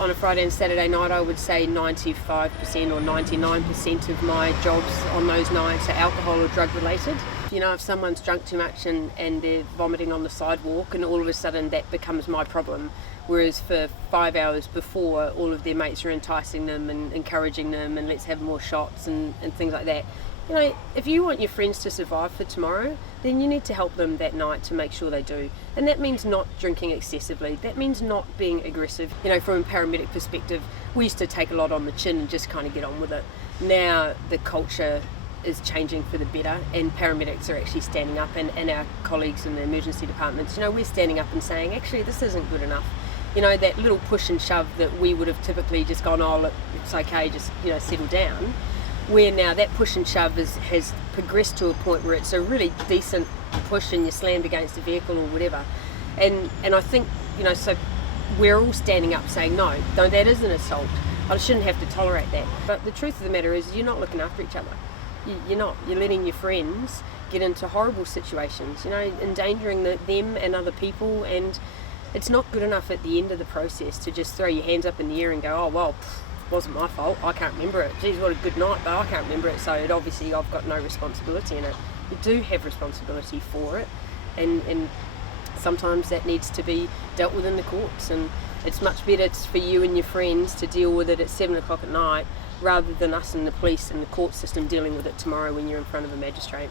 on a Friday and Saturday night, I would say 95% or 99% of my jobs on those nights are alcohol or drug related. You know, if someone's drunk too much and they're vomiting on the sidewalk, and all of a sudden that becomes my problem, whereas for 5 hours before, all of their mates are enticing them and encouraging them and let's have more shots and things like that. You know, if you want your friends to survive for tomorrow, then you need to help them that night to make sure they do. And that means not drinking excessively. That means not being aggressive. You know, from a paramedic perspective, we used to take a lot on the chin and just kind of get on with it. Now the culture is changing for the better, and paramedics are actually standing up, and our colleagues in the emergency departments, you know, we're standing up and saying, actually, this isn't good enough. You know, that little push and shove that we would have typically just gone, oh, look, it's okay, just, you know, settle down. Where now that push and shove has progressed to a point where it's a really decent push and you're slammed against a vehicle or whatever. And I think, you know, so we're all standing up saying, no, that is an assault. I shouldn't have to tolerate that. But the truth of the matter is you're not looking after each other. You're not. You're letting your friends get into horrible situations, you know, endangering them and other people. And it's not good enough at the end of the process to just throw your hands up in the air and go, oh, well, wasn't my fault, I can't remember it. Geez, what a good night, but I can't remember it, so obviously I've got no responsibility in it. You do have responsibility for it, and sometimes that needs to be dealt with in the courts, and it's much better for you and your friends to deal with it at 7 o'clock at night rather than us and the police and the court system dealing with it tomorrow when you're in front of a magistrate.